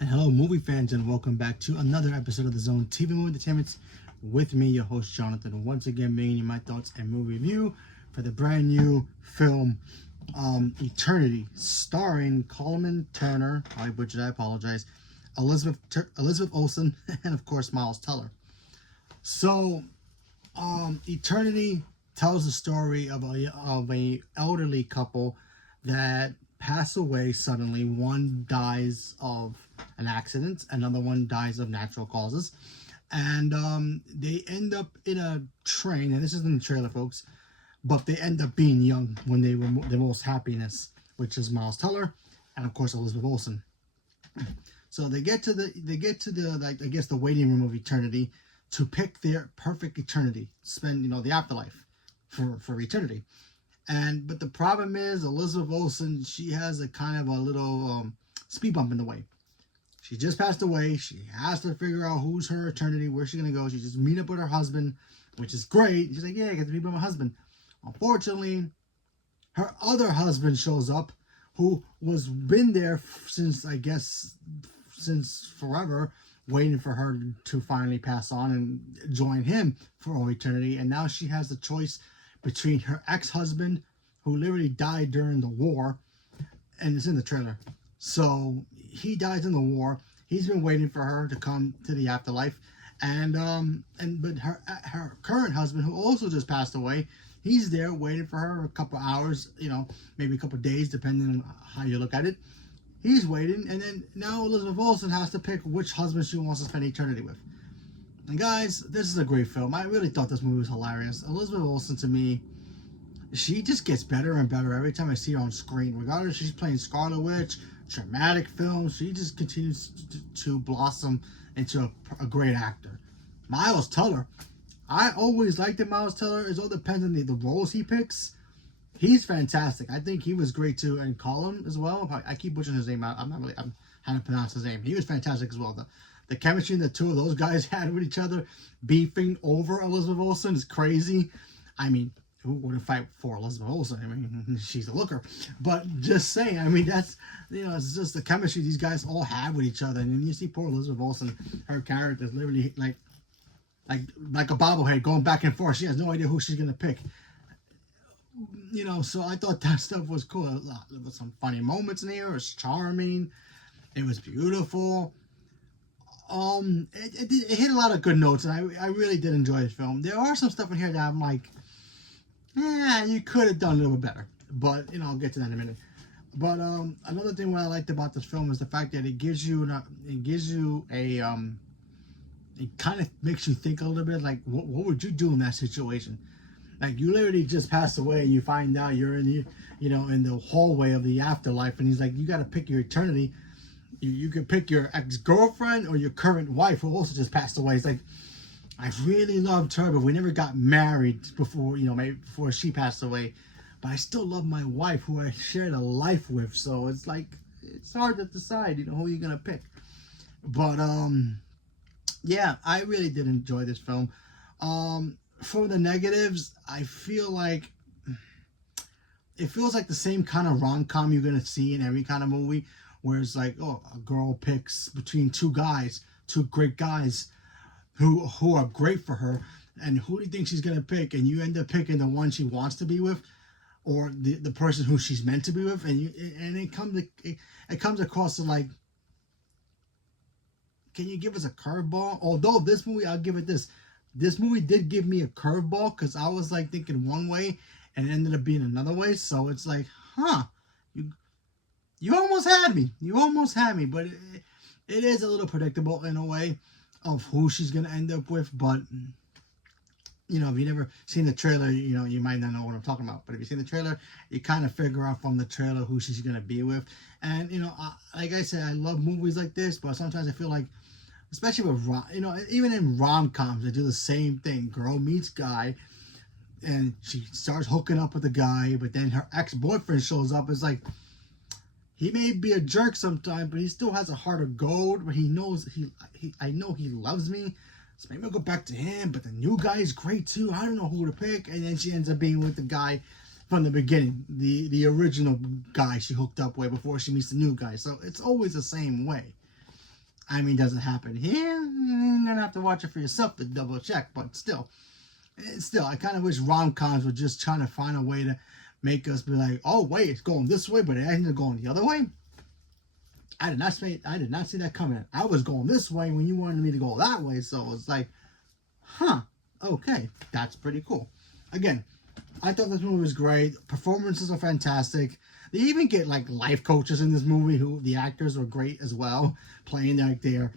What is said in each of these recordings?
And hello, movie fans, and welcome back to another episode of the Zone TV Movie Entertainment with me, your host Jonathan. Once again, bringing you my thoughts and movie review for the brand new film Eternity, starring Coleman Turner. I butchered, I apologize. Elizabeth Olsen, and of course Miles Teller. So, Eternity tells the story of a elderly couple that pass away suddenly. One dies of an accident, another one dies of natural causes, and they end up in a train. And this isn't the trailer, folks, but they end up being young when they were the most happiness, which is Miles Teller, and of course Elizabeth Olsen. So they get to the like, I guess, the waiting room of eternity to pick their perfect eternity, spend the afterlife for eternity. But the problem is Elizabeth Olsen, she has a kind of a little speed bump in the way. She just passed away. She has to figure out who's her eternity, where's she gonna go. She just meet up with her husband, which is great. She's like, yeah, I get to meet with my husband. Unfortunately, her other husband shows up, who was been there since, I guess, since forever, waiting for her to finally pass on and join him for all eternity. And now she has the choice between her ex-husband, who literally died during the war, and it's in the trailer. So he dies in the war. He's been waiting for her to come to the afterlife, but her current husband, who also just passed away, he's there waiting for her a couple hours, maybe a couple days, depending on how you look at it. He's waiting, and then now Elizabeth Olsen has to pick which husband she wants to spend eternity with. And guys, this is a great film. I really thought this movie was hilarious. Elizabeth Olsen, to me, she just gets better and better every time I see her on screen. Regardless if she's playing Scarlet Witch, dramatic films, she just continues to blossom into a great actor. Miles Teller, I always liked that Miles Teller. It all depends on the roles he picks. He's fantastic. I think he was great too, and Colin as well. I keep butchering his name out. I'm how to pronounce his name. He was fantastic as well. The chemistry the two of those guys had with each other, beefing over Elizabeth Olsen, is crazy. I mean, who wouldn't fight for Elizabeth Olsen? I mean, she's a looker. But just saying, I mean, that's, it's just the chemistry these guys all have with each other. And then you see poor Elizabeth Olsen, her character is literally like a bobblehead going back and forth. She has no idea who she's going to pick. So I thought that stuff was cool. There was some funny moments in here. It was charming. It was beautiful. It hit a lot of good notes, and I really did enjoy this film. There are some stuff in here that I'm like, you could have done a little bit better. But, I'll get to that in a minute. But another thing what I liked about this film is the fact that it kind of makes you think a little bit, like, what would you do in that situation? Like, you literally just passed away, and you find out you're in the hallway of the afterlife, and he's like, you got to pick your eternity. You could pick your ex-girlfriend or your current wife, who also just passed away. It's like, I really loved her, but we never got married before, maybe before she passed away. But I still love my wife, who I shared a life with. So it's like, it's hard to decide, who you're going to pick. But, yeah, I really did enjoy this film. For the negatives, I feel like it feels like the same kind of rom-com you're going to see in every kind of movie, where it's like, oh, a girl picks between two great guys who are great for her, and who do you think she's going to pick? And you end up picking the one she wants to be with, or the person who she's meant to be with, and it comes across to like, can you give us a curveball? Although this movie, I'll give it this. This movie did give me a curveball, because I was like thinking one way and it ended up being another way. So it's like, you almost had me. You almost had me. But it is a little predictable in a way of who she's going to end up with. But, if you've never seen the trailer, you might not know what I'm talking about. But if you've seen the trailer, you kind of figure out from the trailer who she's going to be with. And, like I said, I love movies like this, but sometimes I feel like, especially with, even in rom-coms, they do the same thing. Girl meets guy, and she starts hooking up with the guy, but then her ex-boyfriend shows up. It's like, he may be a jerk sometimes, but he still has a heart of gold, but he knows, I know he loves me, so maybe I'll go back to him, but the new guy is great too. I don't know who to pick. And then she ends up being with the guy from the beginning, the original guy she hooked up with before she meets the new guy. So it's always the same way. I mean, does it happen here? You're gonna have to watch it for yourself to double check. But still, I kind of wish rom-coms were just trying to find a way to make us be like, oh wait, it's going this way, but it ended up going the other way. I did not see that coming. I was going this way when you wanted me to go that way, so it's like, huh, okay, that's pretty cool. Again, I thought this movie was great. Performances are fantastic. They even get like life coaches in this movie, who the actors were great as well, playing like their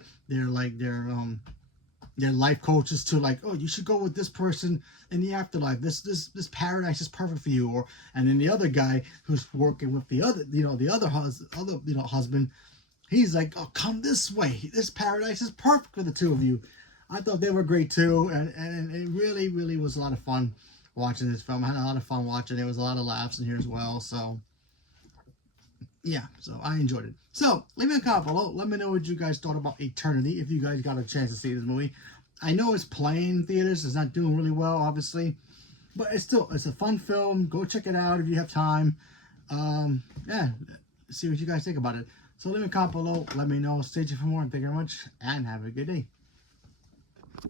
life coaches to like, oh, you should go with this person in the afterlife. This paradise is perfect for you. And then the other guy who's working with the other husband, he's like, oh, come this way. This paradise is perfect for the two of you. I thought they were great too, and it really, really was a lot of fun watching this film. I had a lot of fun watching it. There was a lot of laughs in here as well. So yeah, so I enjoyed it. So leave me a comment below. Let me know what you guys thought about Eternity, if you guys got a chance to see this movie. I know it's playing in theaters. It's not doing really well, obviously, but it's a fun film. Go check it out if you have time. Yeah, see what you guys think about it. So leave me a comment below. Let me know. Stay tuned for more. Thank you very much, and have a good day.